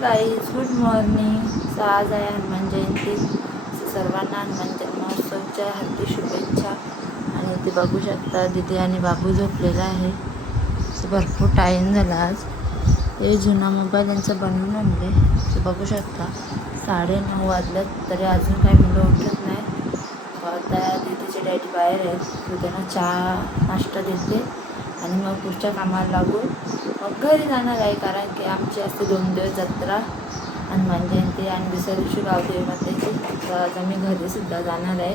Guys good morning. आज आहे हनुमान जयंती. सर्वांना हनुमान जन्मोत्सवच्या हार्दिक शुभेच्छा. आणि ते बघू शकता दिदी आणि बाबू झोपलेला आहे. भरपूर टाईम झाला. आज हे जुना मोबाईल त्यांचा बनवून आणले. ते बघू शकता 9:30 वाजल्यात तरी अजून काही मुलं उठत नाही. आता दिदीचे डॅडी बाहेर आहेत. तर त्यांना चहा नाश्ता देते आणि मग पुढच्या कामाला लागून मग घरी जाणार आहे. कारण की आमची असते 2 दिवस जत्रा हनुमान जयंती आणि दुसऱ्या दिवशी गावदेवीमध्ये. तर आज आम्ही घरीसुद्धा जाणार आहे.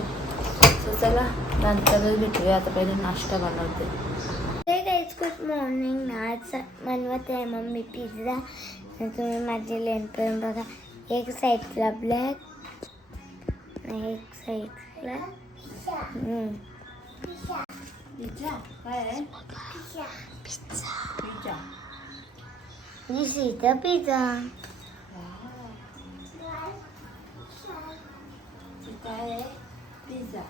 तर चला नंतरच भेटूया. आता पहिले नाश्ता बनवते. हे गाईज गुड मॉर्निंग. आज बनवत आहे मम्मी पिझ्झा. तुम्ही माझी लेन पण बघा. एक साईडला ब्लॅक आणि एक साईडला पिझ्झा काय आहे? Pizza. Pizza this is the pizza. काय आहे? पिझ्झा.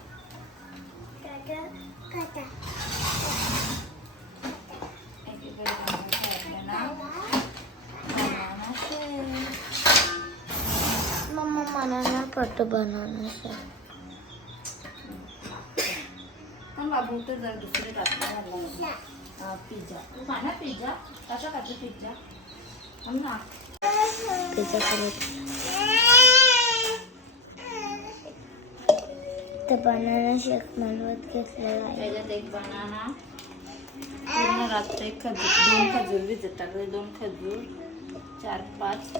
मम्मा मला ना पट्टू बनवणार. बाबू तर जर दुसरे टाकले पिझ्झा. तू खा ना पिझ्झा. कसा खाते पिझ्झा? ना पिझ्झा करत तर बनाना शेक बनवत घेतलेला आहे. त्याच्यात एक बनाना पूर्ण रात्र, एक खजूर, 2 खजूर भिजत टाकले. 2 खजूर, 4-5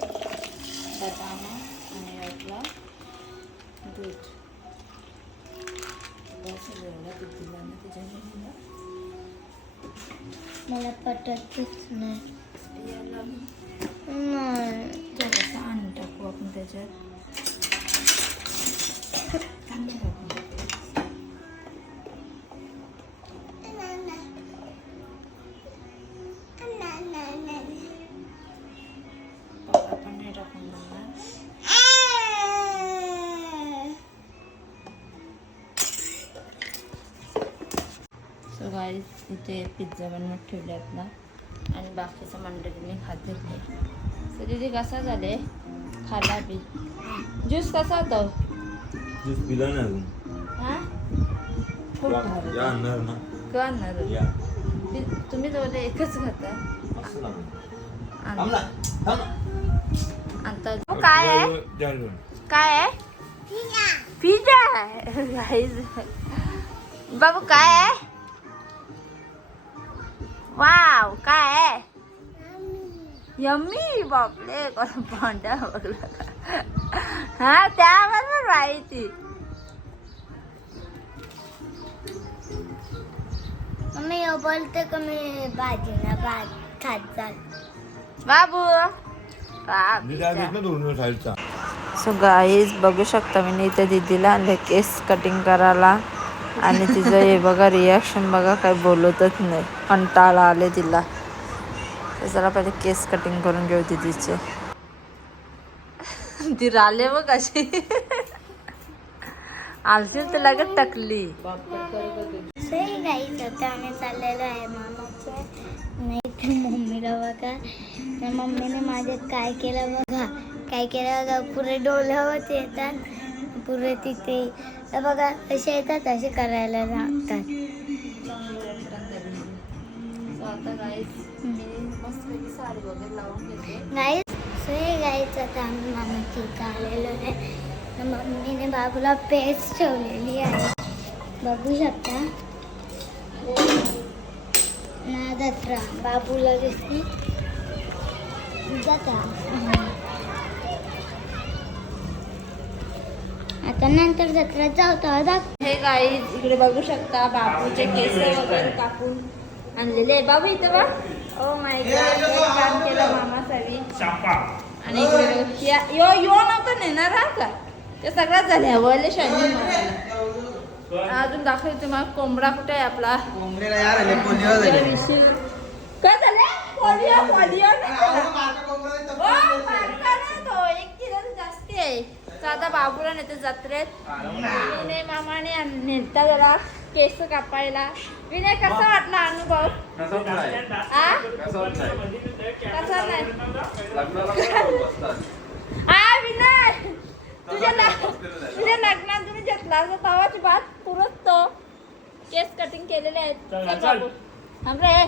बदाम आणि यातला दूध. मला पटतच नाही. थोडंसं आणून टाकू आपण त्याच्यात. आपण हे टाकून बघणार. सो गाईज इथे पिझ्झा बनवत ठेवले आपला आणि बाकीचं मंडळीने खाते. तर तिथे कसा झाले खाला बी. ज्यूस कसा होता? ज्यूस पिला ना अजून. हां खूप भारी. या आणणार ना. का आणणार? या तुम्ही दोघे एकच खाता. मस्त लागलं. आणता थांब. काय आहे? जाऊन. काय आहे? पिझ्झा. गाईज बाबू काय आहे? वाव काय आहे? यम्मी. बापले कोण भांड्या बघला. हा त्याबरोबर माहिती. मम्मी बोलते का मी भाजीला भात खात जाल. बाबू सो गाईज बघू शकता मी इथे दीदीला आणले केस कटिंग करायला. आणि तिचं हे बघा रिॲक्शन बघा. काय बोलतच नाही. कंटाळा आले तिला. तर चला पहिले केस कटिंग करून घेऊ दीदीचे. ती राहिले बघ अशी आलशील तर लगेच टाकली. सही गाईच आता आम्ही चाललेलो आहे मामाच्या. नाही तर मम्मीला बघा. मम्मीने माझ्यात काय केलं बघा. काय केलं बघा. पुरे डोल्यावर येतात. पुरे तिथे बघा असे येतात. असे करायला लागतात. गाईच सही गाईच आता आम्ही मामाच्या इथं आलेलो आहे. तर मम्मीने बाबूला पेस्ट ठेवलेली आहे. बघू शकता ना. जत्रा बाबूला दिसते. जत्रा आता नंतर जत्रा जाऊ तर. हे गाईज इकडे बघू शकता बाबूचे केस वगैरे कापून आणलेले. बाबू इथं बघ. ओ माय गॉड काम केलं मामा सावी. आणि इकडे यो नव्हतं नेणार हा का. ते सगळ्यात झाले हवले शानी. अजून दाखवते मग कोंबडा कुठे आहे आपला. काय झालं? पोलिओ तो 1 किलो जास्ती आहे. तर आता बाबूला नेते जत्रेत. विनय मामाने नेता जरा केस कापायला. विनय कसा वाटला अनुभव? कसा नाही हा विनय तुझ्या लग्नात तुम्ही घेतला असं तवाची बात पुरत तो केस कटिंग केलेले आहेत. चल बाबू थांब रे.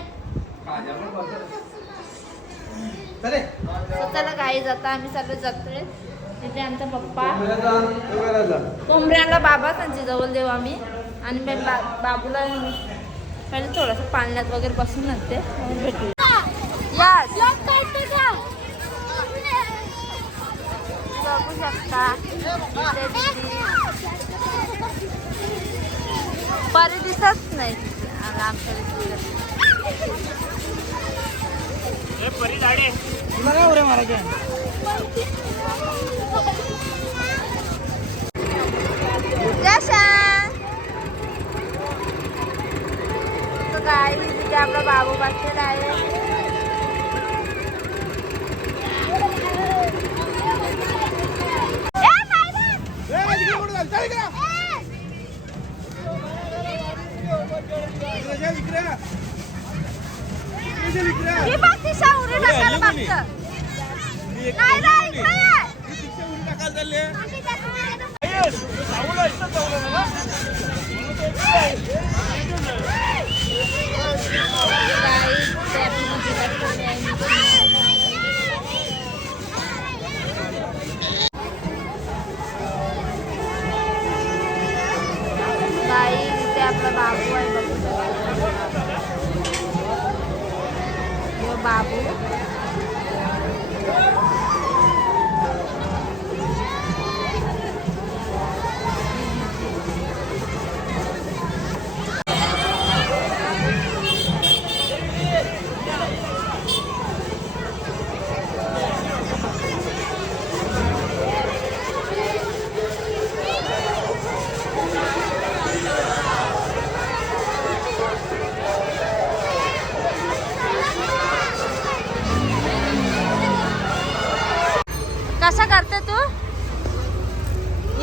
चला गाईज आता आम्ही चाललो जत्रेत. तिथे आमचा पप्पा कोंबड्याला बाबा त्यांच्या जवळ देऊ आम्ही आणि बाबूला पहिले थोडंसं पाण्यात वगैरे बसून आणते भेटू. बघू शकता परी दिसत नाही आमच्या काय तिथे आपला बाबू बसलेला आहे. आपला बाबू आहे बाबू कसा करते तू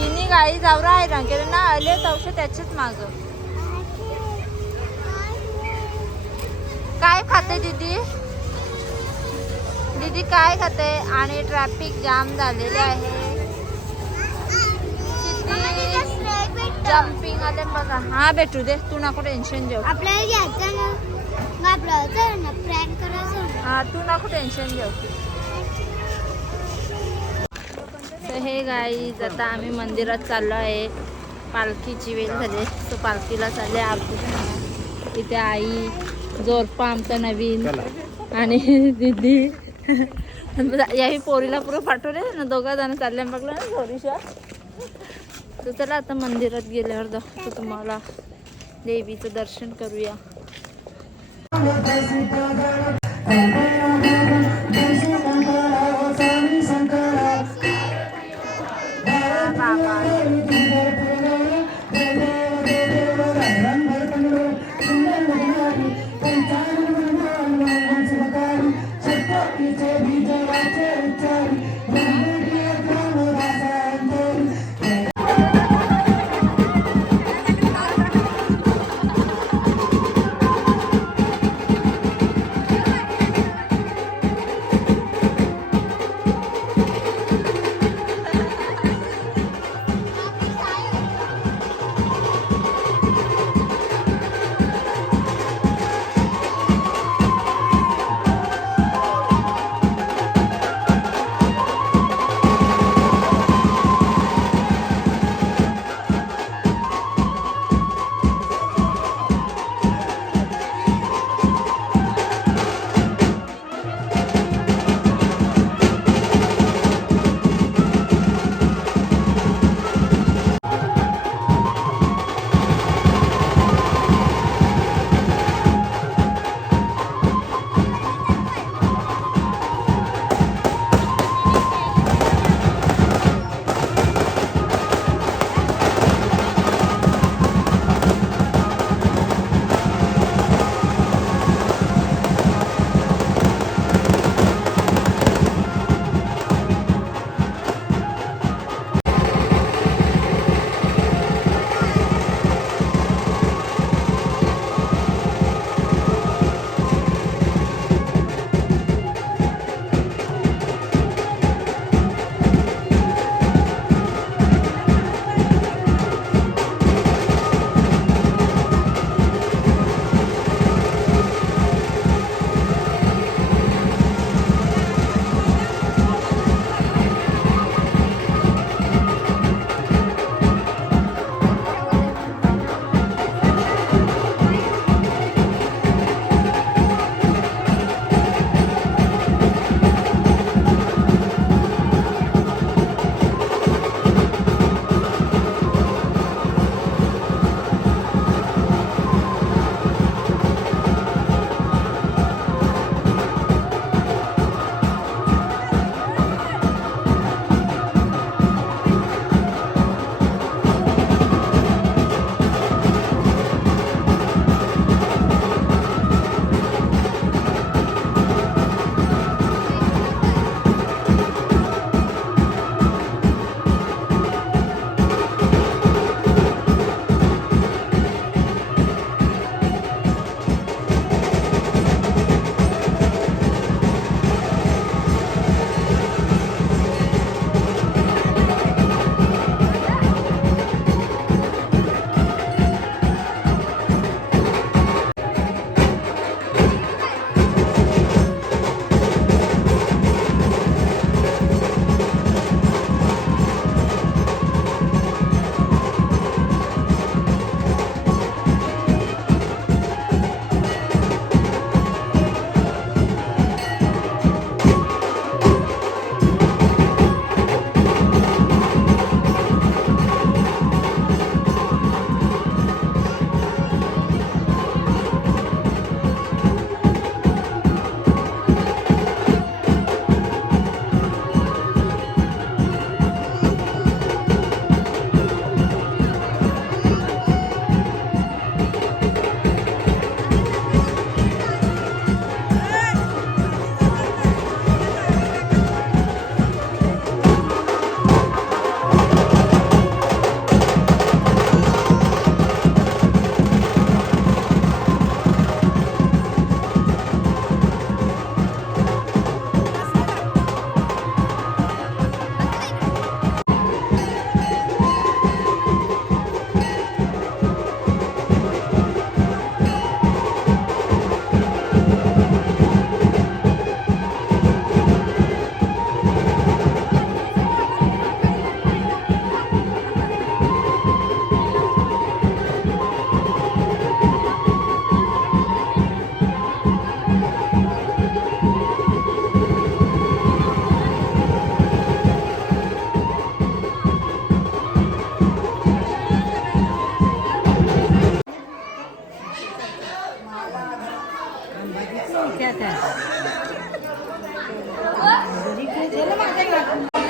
इनी गाई जावरा आहे रंगेले ना आले तवशे त्याचेच माग काय खाते दीदी दीदी काय खाते. आणि ट्रॅफिक जाम झालेले आहे. जम्पिंग आले बघा. हा भेटू दे तू नको टेन्शन घेऊ. आपल्याला घ्यायचं ना आपल्याला प्रँक करायचं. हा तू नको टेन्शन घेऊ. तर हे गाईज आता आम्ही मंदिरात चाललो आहे. पालखीची वेळ झाली तर पालखीला चालले आरती. इथे आई जोरपा आमचा नवीन आणि दीदी याही पोरीला पुरं पाठवले ना. दोघा जण चालले बघलं ना थोडीशा. तर चला आता मंदिरात गेल्यावर दाखवतो तुम्हाला देवीचं दर्शन करूया.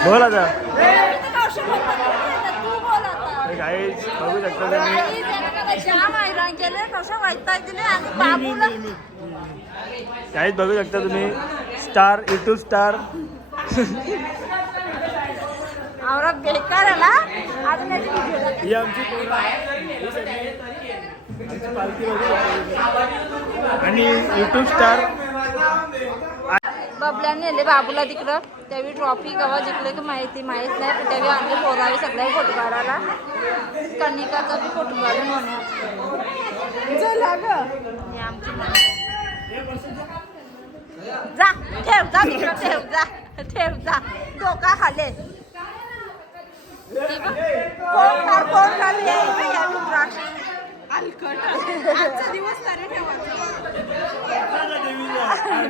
बोल आता गाईज बघू शकता तुम्ही गाईज बघू शकता तुम्ही स्टार यूट्यूब स्टार बेकार आहे ना ही आमची पोरं आहे. ही सगळी आमची पालखी बघू शकता. आणि यूट्यूब स्टार बबल्याने नेले बाबूला तिकडं त्यावेळी ट्रॉफी केव्हा जिंकले की माहित नाही पण त्यावेळी आणले पोरावे सगळ्या फोटो काढायला कणिकाचा बी फोटो काढून म्हणून आमची जा ठेव जा तिकडं ठेव जा डोका खाले कोण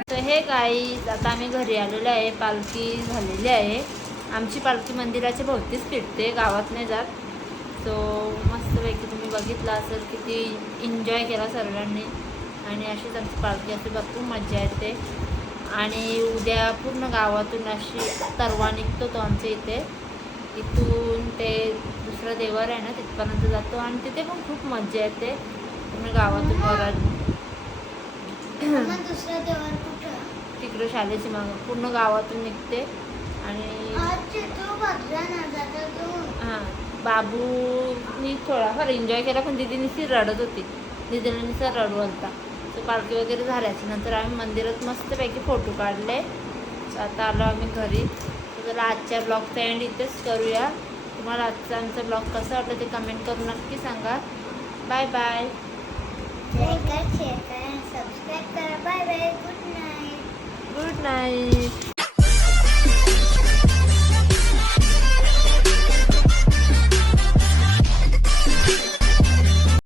तर हे गाईज आता आम्ही घरी आलेलो आहे. पालखी झालेली आहे. आमची पालखी मंदिराच्या भोवतीच फिरते, गावात नाही जात. सो मस्तपैकी तुम्ही बघितलं असेल किती एन्जॉय केला सर्वांनी. आणि अशीच आमची पालखी असते, भरपूर मजा येते. आणि उद्या पूर्ण गावातून अशी तरवा निघतो तो आमच्या इथे. इथून ते दुसरं देवर आहे ना तिथपर्यंत जातो आणि तिथे पण खूप मजा येते. पूर्ण गावातून दुसऱ्या देवावर कुठं तिकडं शाळेची मागं पूर्ण गावातून निघते. आणि हां बाबूनी थोडाफार एन्जॉय केला पण दिदी नुसती रडत होती. दिदीला नुसता रडू होता. तो पालखी वगैरे झाल्याच्या नंतर आम्ही मंदिरात मस्तपैकी फोटो काढले. आता आलो आम्ही घरी. तर चला आजच्या ब्लॉगचा एंड इथेच करूया. तुम्हाला आजचा आमचा ब्लॉग कसा वाटला ते कमेंट करून नक्की सांगा. Bye bye. लाईक करा, शेअर करा, सबस्क्राईब करा. Bye bye. Good night. Good night.